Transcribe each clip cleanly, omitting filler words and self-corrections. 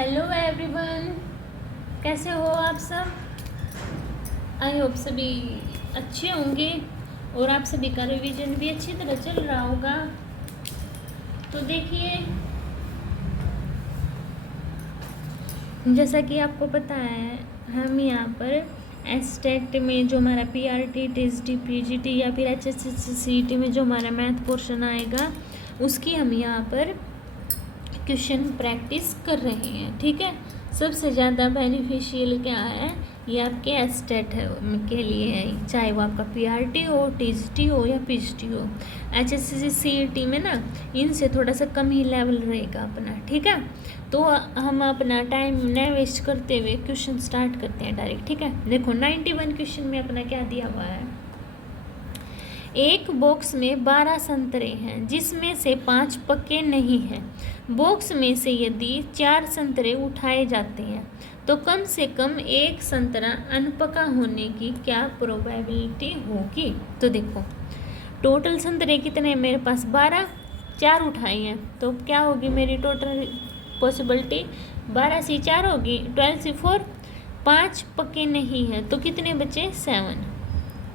Hello everyone, कैसे हो आप सब। आई होप सभी अच्छे होंगे और आप सभी का रिवीजन भी अच्छी तरह चल रहा होगा। तो देखिए, जैसा कि आपको पता है, हम यहाँ पर एसटेट में जो हमारा पीआरटी, टीएसटी, पीजीटी या फिर एचएससीटी में जो हमारा मैथ पोर्शन आएगा उसकी हम यहाँ पर क्वेश्चन प्रैक्टिस कर रहे हैं। ठीक है, सबसे ज़्यादा बेनिफिशियल क्या है, ये आपके एसटेट के लिए है, चाहे वो आपका पीआरटी हो, टीजीटी हो या पीजीटी हो। एचएससीटी में ना इनसे थोड़ा सा कम ही लेवल रहेगा अपना। ठीक है, तो हम अपना टाइम न वेस्ट करते हुए क्वेश्चन स्टार्ट करते हैं डायरेक्ट। ठीक है, देखो 91 क्वेश्चन में अपना क्या दिया हुआ है। एक बॉक्स में 12 संतरे हैं जिसमें से 5 पके नहीं हैं। बॉक्स में से यदि 4 संतरे उठाए जाते हैं तो कम से कम एक संतरा अनपका होने की क्या प्रोबेबिलिटी होगी। तो देखो, टोटल संतरे कितने हैं मेरे पास, 12, 4 उठाए हैं, तो क्या होगी मेरी टोटल पॉसिबिलिटी, 12 से 4 होगी, 12 से 4, 5 पके नहीं हैं तो कितने बचे, 7,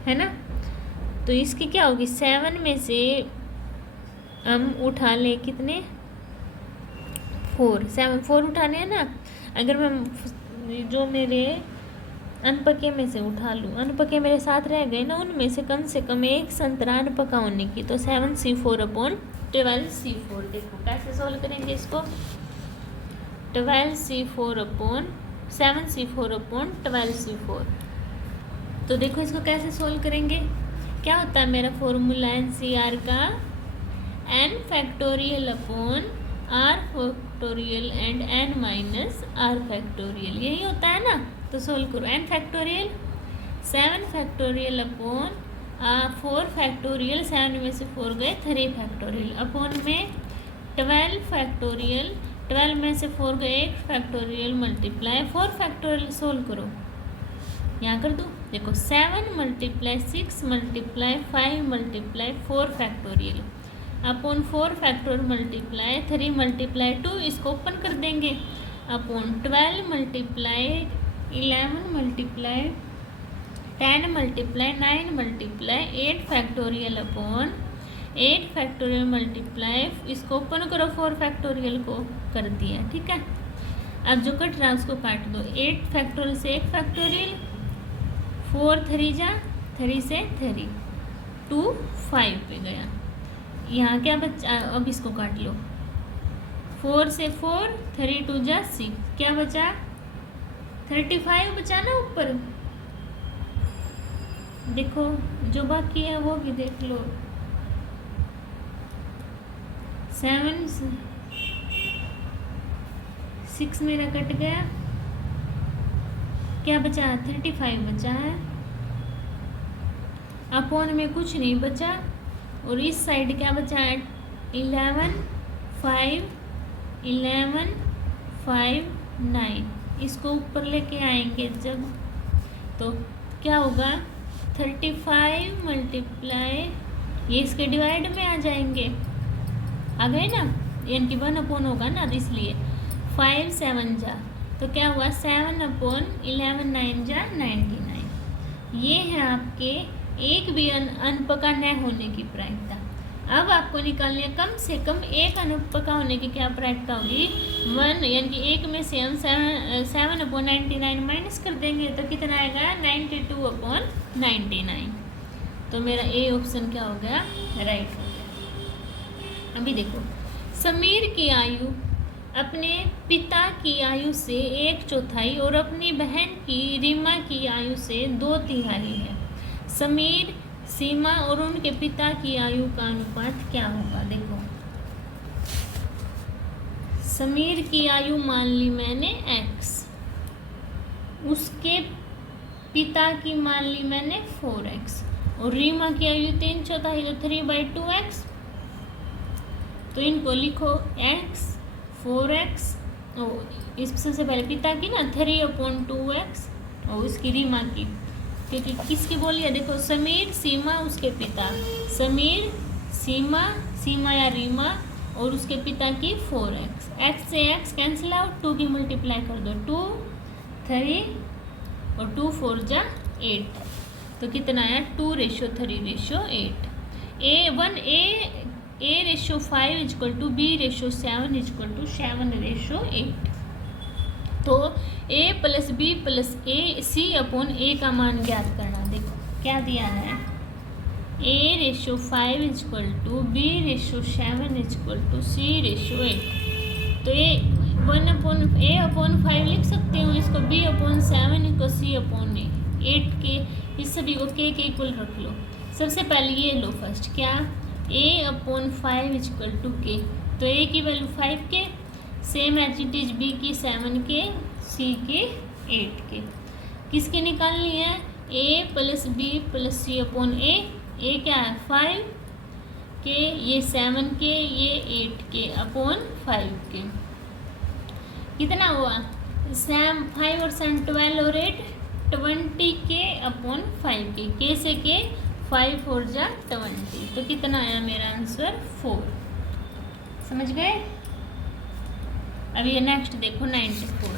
है ना। तो इसकी क्या होगी, 7 में से हम उठा लें कितने, 4 उठाने हैं ना। अगर मैं जो मेरे अनपके में से उठा लूँ, अनपके मेरे साथ रह गए ना, उनमें से कम एक संतरा अनपका होने की, तो 7C4/12C4। देखो कैसे सोल्व करेंगे इसको, 7C4 तो देखो इसको कैसे सोल्व करेंगे। क्या होता है मेरा फॉर्मूला NCR का, n factorial upon r factorial and n minus r factorial, यही होता है ना। तो सोल्व करो, n factorial 7 factorial upon 4 factorial, 7 में से 4 गए, 3 फैक्टोरियल अपॉन में 12 फैक्टोरियल, 12 में से 4 गए, 1 फैक्टोरियल मल्टीप्लाई 4 फैक्टोरियल। सोल्व करो, यहाँ कर दूँ, देखो 7 × 6 × 5 × 4 फैक्टोरियल अपॉन 4 फैक्टोरियल मल्टीप्लाई 3 × 2, इसको ओपन कर देंगे, upon 12 × 11 × 10 × 9 × 8 factorial upon 8 factorial multiply, इसको ओपन करो, 4 फैक्टोरियल को कर दिया। ठीक है, अब जो कट रहा है उसको काट दो, 8 फैक्टोरियल से 1 फैक्टोरियल, 4 3 जा 3 से 3, 2 5 पे गया। यहाँ क्या बचा, अब इसको काट लो, 4 से 4, 3 2 जा 6, क्या बचा, 35 बचा ना ऊपर। देखो जो बाकी है वो भी देख लो, 7 6 मेरा कट गया, क्या बचा, 35 बचा है, अपॉन में कुछ नहीं बचा, और इस साइड क्या बचा है, 11 5 11 5 9, इसको ऊपर लेके आएंगे जब, तो क्या होगा, 35 मल्टीप्लाई, ये इसके डिवाइड में आ जाएंगे, आ गए ना, यानी कि 1 होगा ना, इसलिए 5 7 जा, तो क्या हुआ, 7/11 9 जा 99। ये है आपके एक भी अनपका न होने की प्रायिकता। अब आपको निकालनी है कम से कम एक अनपका होने की क्या प्रायिकता होगी, 1, यानी कि 1 में से हम 7/99 माइनस कर देंगे, तो कितना आएगा, 92/99। तो मेरा ए ऑप्शन क्या हो गया, राइट हो गया। अभी देखो, समीर की आयु अपने पिता की आयु से 1/4 और अपनी बहन की रीमा की आयु से 2/3 है। समीर, सीमा और उनके पिता की आयु का अनुपात क्या होगा। देखो, समीर की आयु मान ली मैंने x, उसके पिता की मान ली मैंने 4x, और रीमा की आयु 3/4 तो 3/2x, तो इनको लिखो x 4x, और इस सबसे पहले पिता की ना 3/2x, और उसकी रीमा की, क्योंकि किसकी बोली है, देखो समीर, सीमा, उसके पिता, समीर, सीमा, सीमा या रीमा, और उसके पिता की 4x। x से x कैंसिल आउट, 2 की मल्टीप्लाई कर दो 2 3 और 2 4 जा 8, तो कितना आया 2:3:8। A/5 equal to B/7 equal to 7:8। तो A plus B plus C/A का मान ज्ञात करना। देखो क्या दिया है, A/5 equal to B/7 equal to C/8। तो ये A/5 लिख सकते हो, इसको B/7 इसको C/8 के, इस सभी को के इक्वल रख लो। सबसे पहले ये लो फर्स्ट, क्या A/5 इक्वल टू के, तो A की वैल्यू 5 के, same as it is B की 7 के, C के 8 के। किसकी निकालनी है, A plus B plus C/A। A क्या है 5 के, ये 7 के, ये 8 के अपॉन 5 के। कितना हुआ, 5 और 7 12 और 8 20 के अपॉन 5 के से के 5 4 जा 20, तो कितना आया मेरा आंसर 4। समझ गए। अब ये नेक्स्ट देखो 94।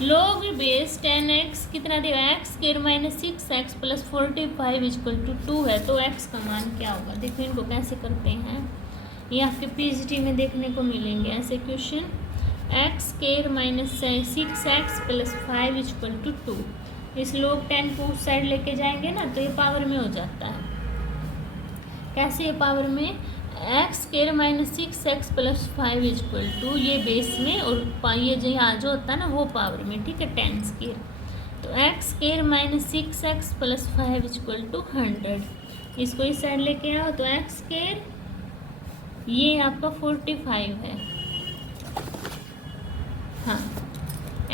log बेस 10x कितना दिया, x square minus 6x plus 45 equal to 2 है, तो x का मान क्या होगा। देखो इनको कैसे करते हैं, ये आपके पीजीटी में देखने को मिलेंगे ऐसे question. X square minus 6x plus 5 equal to 2, इस log 10 को उस साइड लेके जाएंगे ना, तो ये पावर में हो जाता है। कैसे ये पावर में, x square minus 6x plus 5 equal to, ये बेस में और ये जो यहाँ जो होता है ना वो पावर में, ठीक है 10 स्क्वायर। तो x square minus 6x plus 5 equal to 100, इसको इस साइड लेके आओ, तो एक्स स्क्वायर ये आपका 45 है। हाँ,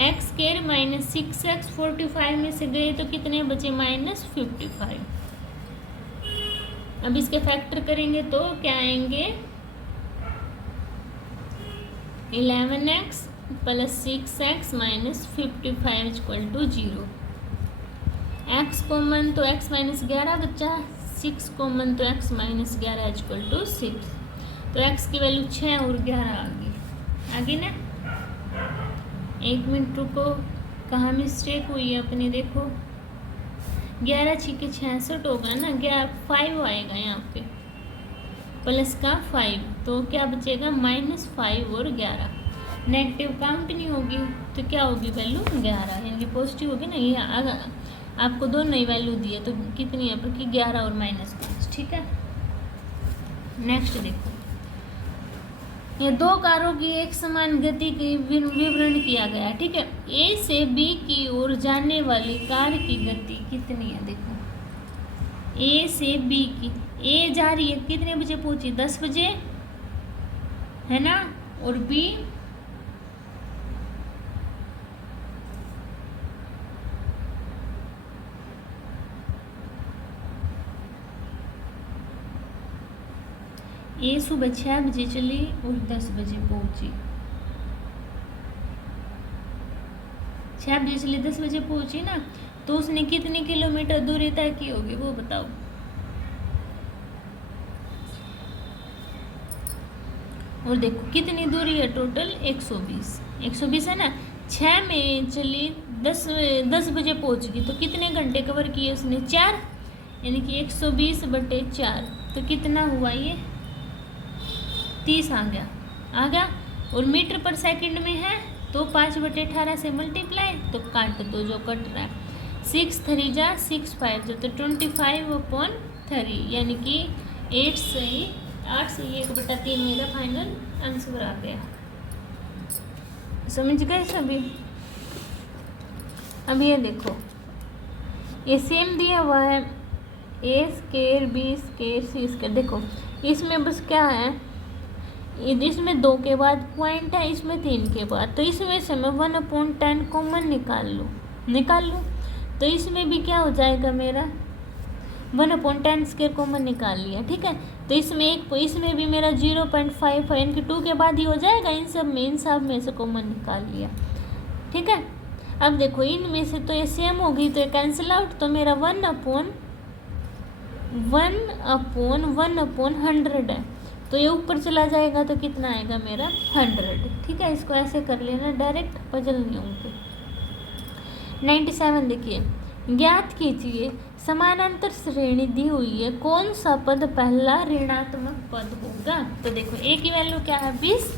एक्स स्क्वायर माइनस 6x 45 में से गए तो कितने बचे, -55। अब इसके फैक्टर करेंगे तो क्या आएंगे, 11x plus 6x minus 55 equal to 0। x common तो x माइनस 11 बचा, 6 कॉमन तो x माइनस 11 इक्वल टू 6, तो x की वैल्यू 6 और 11 आ गई। आगे ना, 1 मिनट रुको, कहाँ मिस्टेक हुई है अपनी, देखो 11 छिके 66 होगा ना, 5 आएगा यहाँ पे प्लस का 5, तो क्या बचेगा -5 और 11। नेगेटिव काउंट नहीं होगी तो क्या होगी वैल्यू 11, यानी कि पॉजिटिव होगी ना। ये आपको दोनों ही वैल्यू दी है, तो कितनी है आपकी 11 और -5, ठीक है। नेक्स्ट देखो, ये दो कारों की एक समान गति की विवरण किया गया, ठीक है। ए से बी की ओर जाने वाली कार की गति कितनी है। देखो ए से बी की, ए जा रही है कितने बजे पहुंची, 10 बजे है ना, और बी ए सुबह 6 बजे चली और 10 बजे पहुंची। 6 बजे चली 10 बजे पहुंची ना, तो उसने कितने किलोमीटर दूरी तय की होगी वो बताओ। और देखो कितनी दूरी है टोटल, 120 है ना। 6 में चली 10 बजे पहुंच गई, तो कितने घंटे कवर किए उसने, 4, यानी कि 120/4, तो कितना हुआ ये 30 आ गया। और मीटर पर सेकंड में है तो 5/18 से मल्टीप्लाई, तो काट दो जो कट रहा है, 6 3 जा 6 5 जा, तो 25/3, यानी कि 8 से 1/3 मेरा फाइनल आंसर आ गया। समझ गए सभी। अब ये देखो, ये सेम दिया हुआ है, A square B square C square. देखो इसमें बस क्या है, इसमें 2 के बाद पॉइंट है, इसमें 3 के बाद, तो इसमें से मैं 1/10 कॉमन निकाल लूँ, तो इसमें भी क्या हो जाएगा मेरा 1/10 स्क्वायर कॉमन निकाल लिया, ठीक है। तो इसमें भी मेरा 0.5 है, इनके 2 के बाद ही हो जाएगा, इन सब में से कॉमन निकाल लिया, ठीक है। अब देखो इनमें से तो ये सेम हो गई, तो ये कैंसिल आउट, तो मेरा 1/1/100 है, तो ये ऊपर चला जाएगा तो कितना आएगा मेरा 100। ठीक है, इसको ऐसे कर लेना, डायरेक्ट पजल नहीं होंगे। 97 देखिए, ज्ञात कीजिए समानांतर श्रेणी दी हुई है, कौन सा पद पहला ऋणात्मक पद होगा। तो देखो ए की वैल्यू क्या है 20,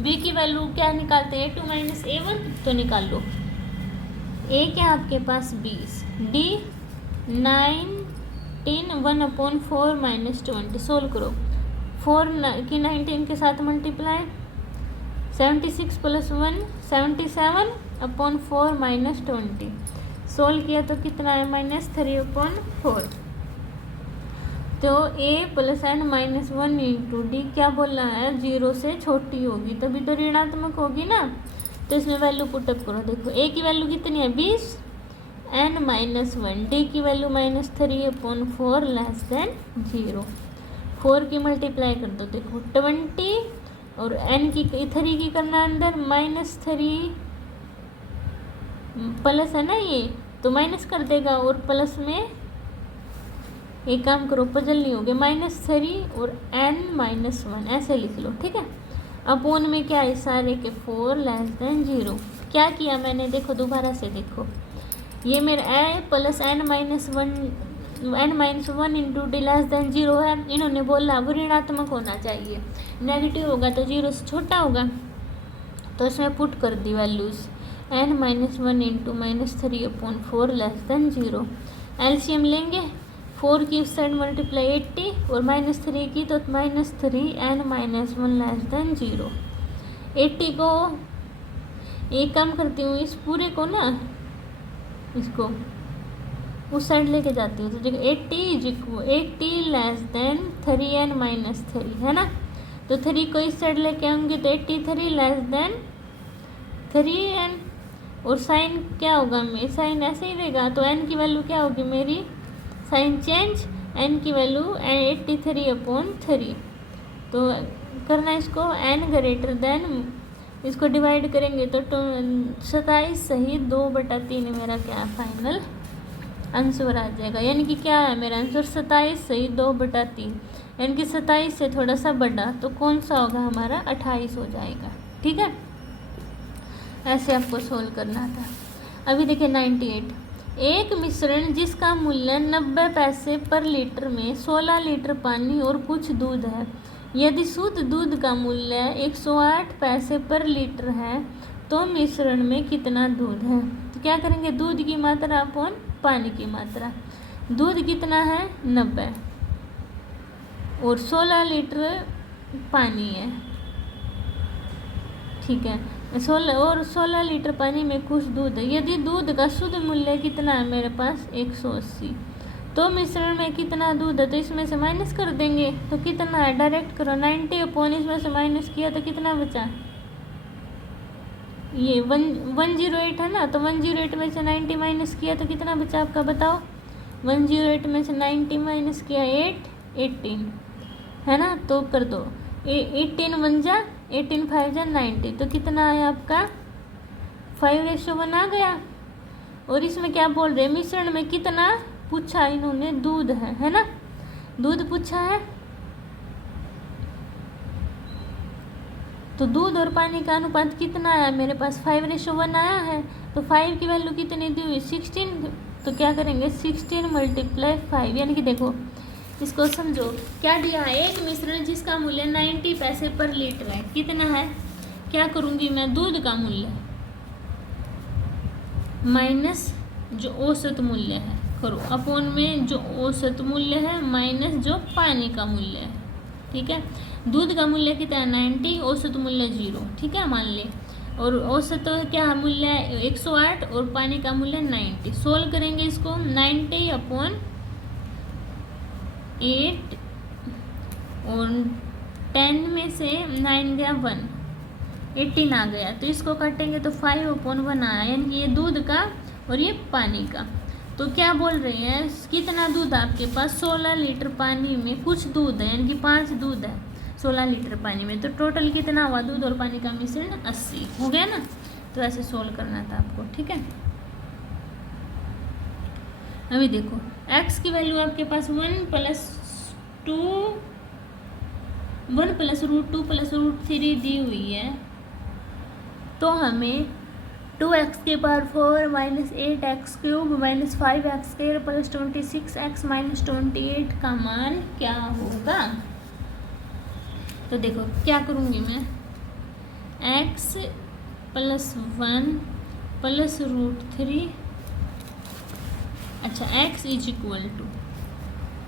बी की वैल्यू क्या निकालते हैं A2 - A1, तो निकाल लो। ए क्या आपके पास 20, डी 19, 1/4 - 20, सोल्व करो। 4 की 19 के साथ मल्टीप्लाई, 76 + 1 77/4 - 20, सोल्व किया तो कितना है -3/4। तो a + n - 1 × d क्या बोल रहा है 0 से छोटी होगी, तभी तो ऋणात्मक होगी ना। तो इसमें वैल्यू पुटअप करो। देखो a की वैल्यू कितनी है 20, n - 1, d की वैल्यू -3/4 < 0। 4 की मल्टीप्लाई कर दो, देखो 20 और n की 3 की करना अंदर -3 प्लस है ना, ये तो माइनस कर देगा और प्लस में एक काम करो पजल नहीं होगे, -3 और n - 1 ऐसे लिख लो। ठीक है, अपोन में क्या है सारे के 4 < 0। क्या किया मैंने, देखो दोबारा से देखो, ये मेरा a + n - 1 × d < 0 है। इन्होंने बोला वो ऋणात्मक होना चाहिए, नेगेटिव होगा तो 0 से छोटा होगा, तो इसमें पुट कर दी वैल्यूज़ n - 1 × -3/4 < 0। एलसीएम लेंगे, 4 की इस साइड मल्टीप्लाई 80 और -3 की तो -3 n - 1 < 0। 80 को एक काम करती हूँ, इस पूरे को ना इसको उस साइड लेके जाती हूँ, तो देखो 80 < 3n - 3 है ना। तो 3 को इस साइड लेके आऊँगी तो 83 < 3n, और साइन क्या होगा, मेरी साइन ऐसे ही रहेगा, तो n की वैल्यू क्या होगी मेरी, साइन चेंज, n की वैल्यू 83/3। तो करना इसको n > इसको डिवाइड करेंगे तो 27 सही 2/3 मेरा क्या फाइनल आंसर आ जाएगा। यानी कि क्या है मेरा आंसर 27 सही 2/3, यानी कि 27 से थोड़ा सा बड़ा, तो कौन सा होगा हमारा 28 हो जाएगा। ठीक है, ऐसे आपको सोल्व करना था। अभी देखिए 98, एक मिश्रण जिसका मूल्य 90 पैसे पर लीटर में 16 लीटर पानी और कुछ दूध है, यदि शुद्ध दूध का मूल्य 108 पैसे पर लीटर है तो मिश्रण में कितना दूध है। तो क्या करेंगे, दूध की मात्रा अपॉन पानी की मात्रा। दूध कितना है 90 और 16 लीटर पानी है। ठीक है, 16 लीटर पानी में कुछ दूध है। यदि दूध का शुद्ध मूल्य कितना है मेरे पास 180, तो मिश्रण में कितना दूध है, तो इसमें से माइनस कर देंगे तो कितना है, डायरेक्ट करो 90 इसमें से माइनस किया तो कितना बचा, ये 108 है ना, तो 108 में से 90 माइनस किया तो कितना बचा आपका बताओ। 108 में से 90 माइनस किया 18 है ना, तो कर दो 18 1 जा 18 5 जा 90, तो कितना आया आपका 5:1 आ गया। और इसमें क्या बोल रहे हैं, मिश्रण में कितना पूछा इन्होंने, दूध है ना, दूध पूछा है, तो दूध और पानी का अनुपात कितना आया मेरे पास 5:1 आया है। तो 5 की वैल्यू कितनी दी हुई 16, तो क्या करेंगे 16 × 5, यानी कि देखो इसको समझो क्या दिया है, एक मिश्रण जिसका मूल्य 90 पैसे पर लीटर है, कितना है, क्या करूँगी मैं, दूध का मूल्य माइनस जो औसत मूल्य है करो, अपोन में जो औसत मूल्य है माइनस जो पानी का मूल्य है। ठीक है, दूध का मूल्य कितना है 90, औसत मूल्य 0। ठीक है, मान ले, और औसत क्या मूल्य है 108 और पानी का मूल्य 90। सोल्व करेंगे इसको 90/8 और 10 में से 9 गया 1, 18 आ गया, तो इसको काटेंगे तो 5/1 आया, यानी कि ये दूध का और ये पानी का। तो क्या बोल रहे हैं, कितना दूध आपके पास 16 लीटर पानी में कुछ दूध है, यानी कि 5 दूध है 16 लीटर पानी में, तो टोटल कितना हुआ दूध और पानी का मिश्रण 80 हो गया ना। तो ऐसे सोल्व करना था आपको। ठीक है, अभी देखो x की वैल्यू आपके पास 1 + 2 1 प्लस रूट 2 प्लस रूट 3 दी हुई है, तो हमें 2x की power 4 minus 8x cube minus 5x square plus 26x minus 28 का मान क्या होगा। तो देखो क्या करूँगी मैं, x प्लस 1 प्लस रूट 3, अच्छा x is equal to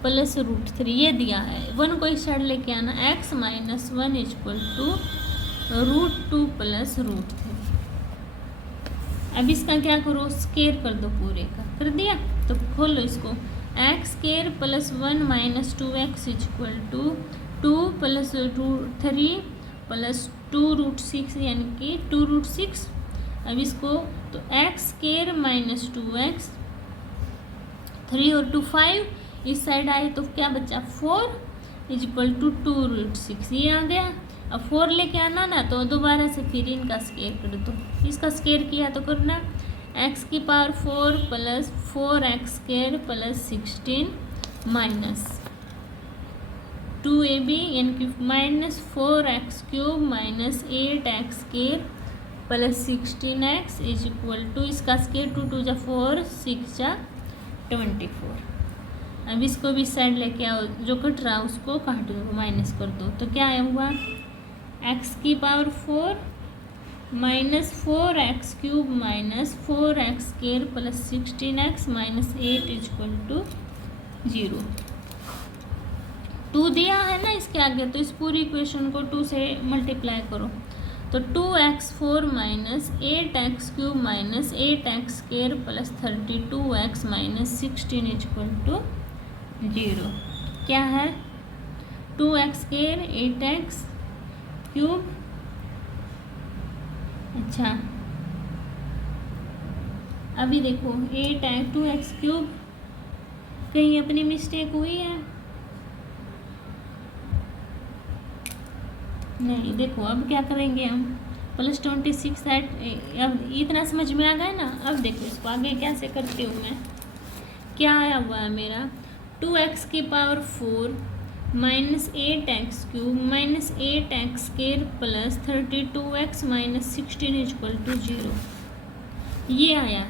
plus root 3 ये दिया है, 1 को इस साइड लेके आना, x minus 1 is equal to root 2 plus root 3। अब इसका क्या करो, स्केयर कर दो, पूरे का कर दिया। तो खोलो इसको, x square plus 1 minus 2x is equal to 2 plus root 3 plus 2 root 6 यानी कि 2 रूट 6। अब इसको तो एक्स स्केयर माइनस 2x, 3 और 2 5, इस साइड आए तो क्या बचा 4 इज इक्वल टू 2 रूट 6, ये आ गया। अब 4 लेके आना ना, तो दोबारा से फिर इनका स्केयर कर दो, इसका स्केयर किया तो करना x की power 4 plus 4x square plus 16 minus 2ab यानी कि minus 4x cube minus 8x square plus 16x is equal to, इसका स्केयर 2 2 जा 4 6 जा 24। अब इसको भी साइड लेके आओ, जो कट रहा उसको काट दो, माइनस कर दो, तो क्या आया हुआ x की power 4 minus 4x cube minus 4x square plus 16x minus 8 is equal to 0। 2 दिया है ना इसके आगे, तो इस पूरी इक्वेशन को 2 से मल्टीप्लाई करो, तो 2x4 minus 8x cube minus 8x square plus 32x minus 16 is equal to 0। क्या है 2x स्क्वायर 8x क्यूब, अच्छा अभी देखो 2x क्यूब, कहीं अपनी मिस्टेक हुई है नहीं। देखो अब क्या करेंगे हम, प्लस 26 एट, अब इतना समझ में आ गया ना। अब देखो इसको आगे कैसे करती हूँ मैं, क्या आया हुआ है मेरा 2x की power 4 minus 8x cube minus 8x square plus 32x minus 16 is equal to 0, ये आया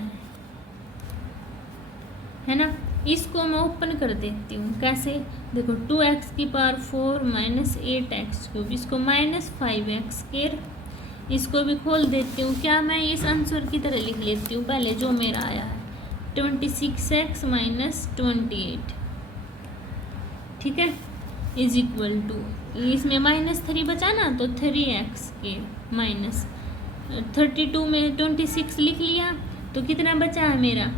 है ना। इसको मैं ओपन कर देती हूँ, कैसे देखो 2x की पावर 4 माइनस 8x क्यूब, इसको माइनस 5x स्क्वायर, इसको भी खोल देती हूँ। क्या मैं इस आंसर की तरह लिख लेती हूँ पहले जो मेरा आया है 26x माइनस 28, ठीक है, इज इक्वल टू, इसमें माइनस 3 बचा ना, तो 3x के माइनस 32 में 26 लिख लिया, तो कितना बचा है मेरा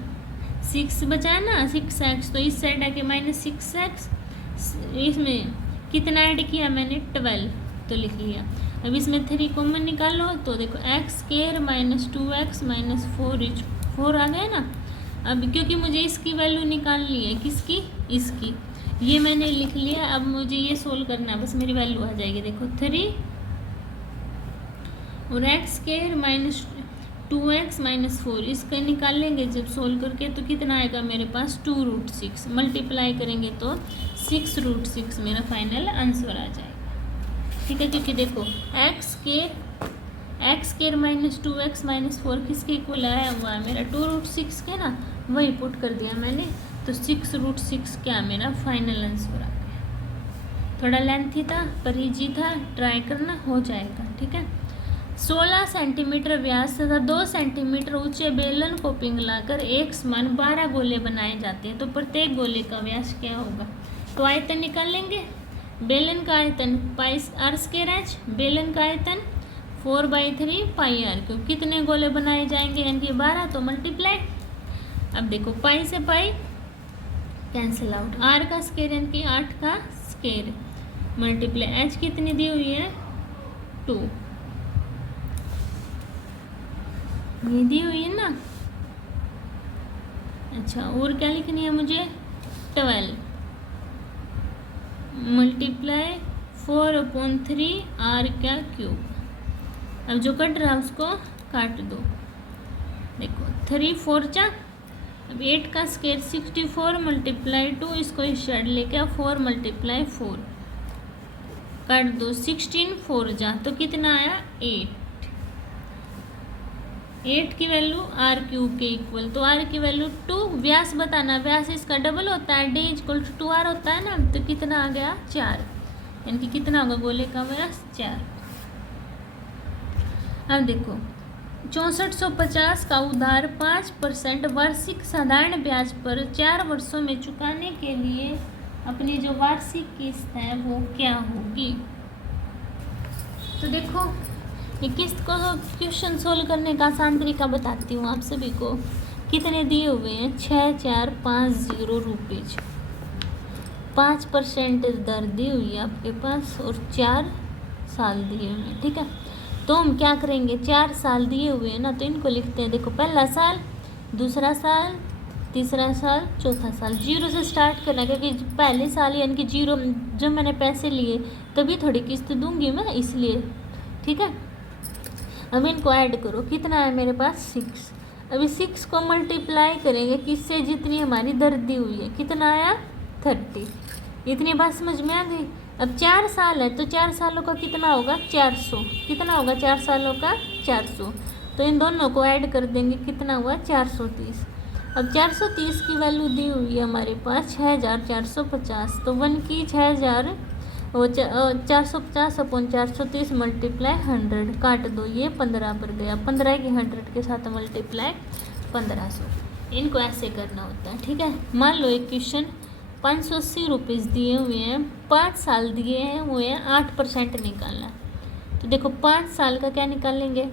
6 बचा है ना, 6x, तो इस साइड आके माइनस 6x, इसमें कितना ऐड किया मैंने 12, तो लिख लिया। अब इसमें 3 कॉमन निकालो, तो देखो x square minus 2x minus 4 आ गया ना। अब क्योंकि मुझे इसकी वैल्यू निकालनी है, किसकी, इसकी, ये मैंने लिख लिया। अब मुझे ये सोल्व करना है, बस मेरी वैल्यू आ जाएगी, देखो 3 और x square minus 2x minus 4, इसका निकाल लेंगे जब सोल्व करके, तो कितना आएगा मेरे पास 2 रूट 6, मल्टीप्लाई करेंगे तो 6 रूट 6 मेरा फाइनल आंसर आ जाएगा, ठीक है। क्योंकि देखो x square minus 2x minus 4 किसके इक्वल आया हुआ है मेरा 2 रूट 6 के ना, वही पुट कर दिया मैंने, तो 6 रूट 6 क्या मेरा फाइनल आंसर आ गया। थोड़ा लेंथी था पर ईजी था, ट्राई करना, हो जाएगा, ठीक है। 16 सेंटीमीटर व्यास तथा 2 सेंटीमीटर ऊंचे बेलन को पिघलाकर एक समान 12 गोले बनाए जाते हैं, तो प्रत्येक गोले का व्यास क्या होगा। तो आयतन निकाल लेंगे, बेलन का आयतन पाई आर स्क्वायर एच, बेलन का आयतन 4/3 पाई आर क्यूब, कितने गोले बनाए जाएंगे यानी कि 12, तो मल्टीप्लाई। अब देखो पाई से पाई कैंसिल आउट, आर का स्क्वायर यानी कि 8 का स्क्वायर मल्टीप्लाई, एच कितनी दी हुई है 2, ये दी हुई है ना। अच्छा और क्या लिखनी है मुझे 12 मल्टीप्लाई 4/3 आर का क्यूब। अब जो कट रहा है उसको काट दो, देखो 3 4 चा, अब 8 का स्क्वायर 64 मल्टीप्लाई 2, इसको इस साइड लेके 4 मल्टीप्लाई 4, काट दो, 16 4 जा तो कितना आया 8। 8 की वैल्यू आर क्यूब के इक्वल, तो आर की वैल्यू 2। व्यास बताना, व्यास इसका डबल होता है, डी इक्वल टू 2r होता है ना, तो कितना आ गया 4, यानी कि कितना होगा गोले का व्यास 4। अब देखो 6450 का उधार 5% वार्षिक साधारण ब्याज पर 4 वर्षों में चुकाने के लिए अपनी जो वार्षिक किस्त है वो क्या होगी। तो देखो ये किस्त को क्वेश्चन सोल्व करने का आसान तरीका बताती हूँ आप सभी को। कितने दिए हुए हैं 6450 रुपीज, 5% दर दी हुई है आपके पास और 4 साल दिए हुए हैं। ठीक है, तो हम क्या करेंगे, 4 साल दिए हुए हैं ना, तो इनको लिखते हैं। देखो पहला साल, दूसरा साल, तीसरा साल, चौथा साल। 0 से स्टार्ट करना, क्योंकि पहले साल यानी कि 0 जब मैंने पैसे लिए तभी थोड़ी किस्त दूंगी मैं, इसलिए। ठीक है, अब इनको ऐड करो, कितना है मेरे पास 6। अभी 6 को मल्टीप्लाई करेंगे किससे, जितनी हमारी दर दी हुई है, कितना आया 30। इतनी बात समझ में आ गई। अब 4 साल है तो 4 सालों का कितना होगा 400, कितना होगा 4 सालों का 400, तो इन दोनों को ऐड कर देंगे, कितना हुआ 430। अब 430 की वैल्यू दी हुई है हमारे पास 6450, तो 1 की 6000 वो 450 अपॉन 430 मल्टीप्लाई 100, काट दो, ये 15 पर गया, 15 की 100 के साथ मल्टीप्लाई 1500। इनको ऐसे करना होता है। ठीक है, मान लो एक क्वेश्चन 580 रुपीज़ दिए हुए हैं, 5 साल दिए हैं हुए हैं, 8% निकालना। तो देखो 5 साल का क्या निकालेंगे,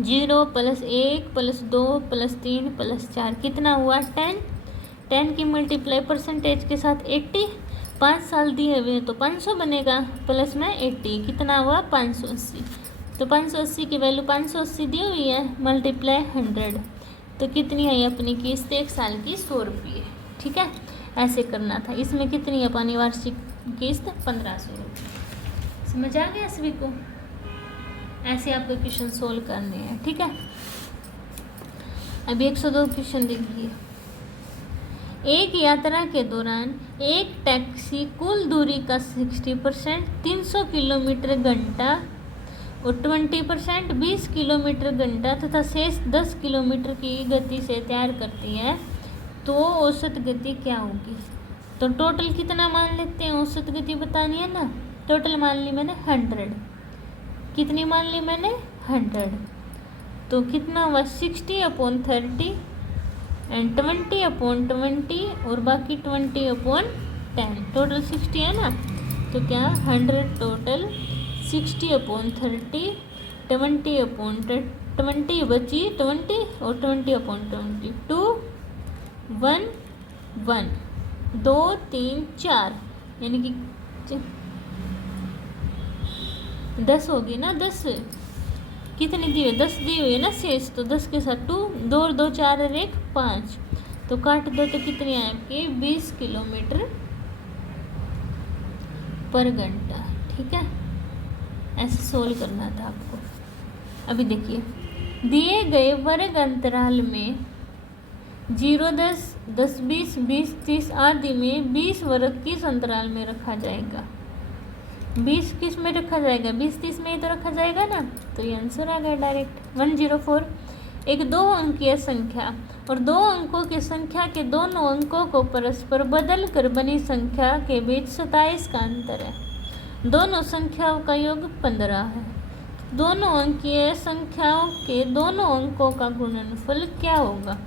0 + 1 + 2 + 3 + 4, कितना हुआ 10। 10 की मल्टीप्लाई परसेंटेज के साथ 80, 5 साल दिए हुए हैं तो 500 बनेगा, प्लस में 80, कितना हुआ 580। तो 580 की वैल्यू 580 दी हुई है, मल्टीप्लाई 100, तो कितनी है अपनी किस्त 1 साल की 100 रुपये। ठीक है, ऐसे करना था। इसमें कितनी है अपनी वार्षिक किस्त 1500 रुपये। समझ आ गया सभी को, ऐसे आपको क्वेश्चन सोल्व करने हैं। ठीक है, अभी 102 क्वेश्चन देखिए। एक यात्रा के दौरान एक टैक्सी कुल दूरी का 60% 300 किलोमीटर घंटा और 20% 20 किलोमीटर घंटा तथा शेष 10 किलोमीटर की गति से तैयार करती है, तो औसत गति क्या होगी। तो टोटल कितना मान लेते हैं, औसत गति बतानी है ना। टोटल मान ली मैंने 100, कितनी मान ली मैंने 100, तो कितना हुआ 60/30 एंड 20/20 और बाकी 20/10, टोटल 60 है ना। तो क्या 100 टोटल 60/30, 20/20 बची 20 और 20/20, 2 1 1 2 3 4, यानी कि 10 होगी ना। 10 कितनी दी हुई, 10 दी हुई है ना शेष, तो 10 के साथ 2 2 2 4 और 1 5, तो काट दो, तो कितनी है आपकी 20 किलोमीटर पर घंटा। ठीक है, ऐसे सोल्व करना था आपको। अभी देखिए, दिए गए वर्ग अंतराल में 0 10 10 20 20 30 आदि में 20 वर्ग किस अंतराल में रखा जाएगा। 20 किस में रखा जाएगा, 20 30 में ही तो रखा जाएगा ना, तो ये आंसर आ गया डायरेक्ट। 104, एक 2 अंकीय संख्या और 2 अंकों की संख्या के दोनों अंकों को परस्पर बदल कर बनी संख्या के बीच 27 का अंतर है। दोनों संख्याओं का योग 15 है। दोनों अंकीय संख्याओं के दोनों अंकों का गुणनफल क्या होगा।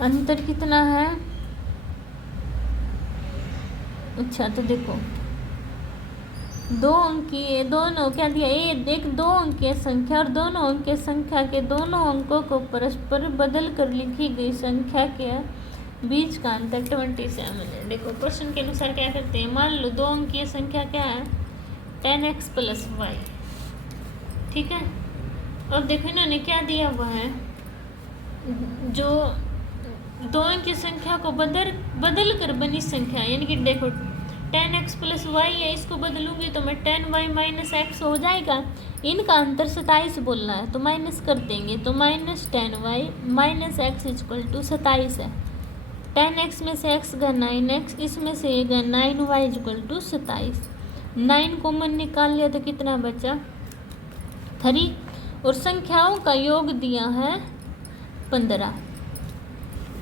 अंतर कितना है, अच्छा तो देखो 2 अंकीय, दोनों क्या दिया, एक 2 अंकीय संख्या और दोनों अंकीय संख्या के दोनों अंकों को परस्पर बदल कर लिखी गई संख्या के बीच का अंतर 27 है। देखो प्रश्न के अनुसार क्या करते हैं, मान लो 2 अंकीय संख्या क्या है 10x + y। ठीक है, अब देखो इन्होंने क्या दिया हुआ है, जो 2 अंकीय संख्या को बदल कर बनी संख्या, यानी कि देखो 10x + y है, इसको बदलूंगी तो मैं 10y - x हो जाएगा। इनका अंतर 27 बोलना है तो माइनस कर देंगे, तो -10y - x = 27 है। 10x में से x गया 9x, इसमें से ये गया 9y इक्वल टू 27। 9 कॉमन निकाल लिया तो कितना बचा 3, और संख्याओं का योग दिया है 15।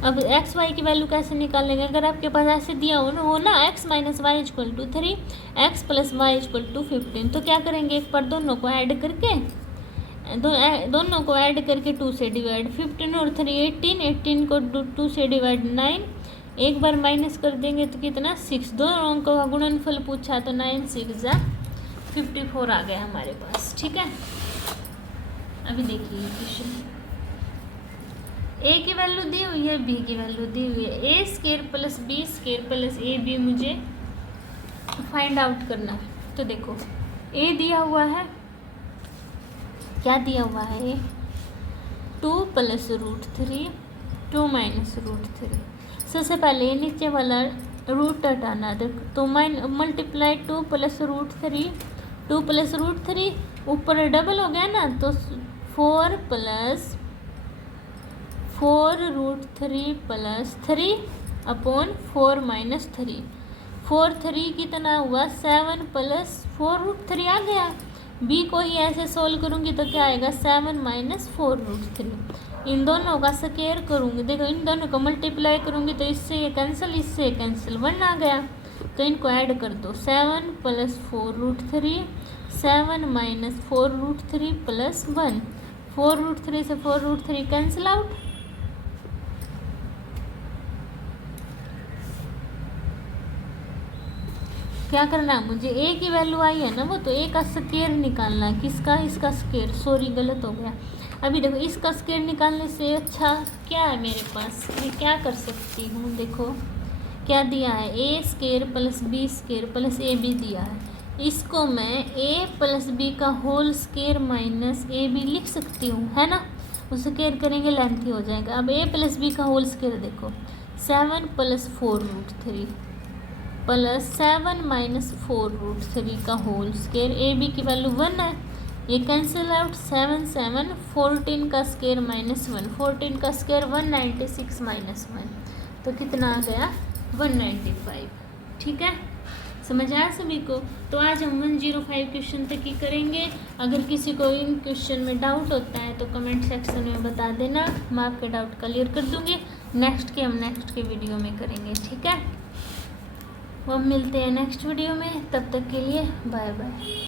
अब एक्स वाई की वैल्यू कैसे निकालेंगे? अगर आपके पास ऐसे दिया हो ना x minus y equal to 3, x plus y equal to 15, तो क्या करेंगे एक पर दोनों को ऐड करके दोनों को ऐड करके 2 से डिवाइड, 15 और 3 18, 18 को 2 से डिवाइड 9, एक बार माइनस कर देंगे तो कितना 6, दोनों अंकों का गुणनफल पूछा तो 9 6 जा 54 आ गया हमारे पास। ठीक है, अभी देखिए क्वेश्चन, ए की वैल्यू दी हुई है, बी की वैल्यू दी हुई है, A square plus B square plus A B मुझे फाइंड आउट करना है। तो देखो ए दिया हुआ है, क्या दिया हुआ है, 2 प्लस रूट 3 2 माइनस रूट 3। सबसे पहले नीचे वाला रूट हटाना, देखो तो multiply 2 plus root 3, 2 plus root 3 ऊपर डबल हो गया ना, तो 4 plus 4 root 3 plus 3 upon 4 minus 3, 4 3 कितना हुआ 7 प्लस 4 रूट 3 आ गया। बी को ही ऐसे सोल्व करूँगी तो क्या आएगा 7 माइनस 4 रूट 3। इन दोनों का स्क्वायर करूँगी, देखो इन दोनों को मल्टीप्लाई करूँगी तो इससे ये कैंसिल, इससे ये कैंसिल, 1 आ गया, तो इनको ऐड कर दो, 7 plus 4 root 3, 7 minus 4 root 3 plus 1, 4 root 3 से 4 रूट 3 कैंसिल आउट, क्या करना है मुझे, ए की वैल्यू आई है ना वो, तो ए का स्क्वायर निकालना है, किसका, इसका स्क्वायर, सॉरी गलत हो गया। अभी देखो इसका स्क्वायर निकालने से अच्छा क्या है मेरे पास, मैं क्या कर सकती हूँ, देखो क्या दिया है, A square plus B square plus A B दिया है, इसको मैं ए प्लस बी का whole square minus A B लिख सकती हूँ, है ना, उस स्क्वायर करेंगे लेंथी हो जाएगा। अब ए प्लस बी का होल स्क्वायर देखो, 7 plus 4 root 3 plus 7 minus 4 root 3 का होल स्क्वायर, ए बी की वैल्यू 1 है, ये कैंसिल आउट, 7 7 14 का स्क्वायर माइनस 1, 14 का स्क्वायर 196 माइनस 1, तो कितना आ गया 195। ठीक है, समझ आया सभी को? तो आज हम 105 क्वेश्चन तक ही करेंगे। अगर किसी को इन क्वेश्चन में डाउट होता है तो कमेंट सेक्शन में बता देना, मैं आपके डाउट क्लियर कर दूँगी। नेक्स्ट के वीडियो में करेंगे। ठीक है, वो मिलते हैं नेक्स्ट वीडियो में, तब तक के लिए बाय बाय।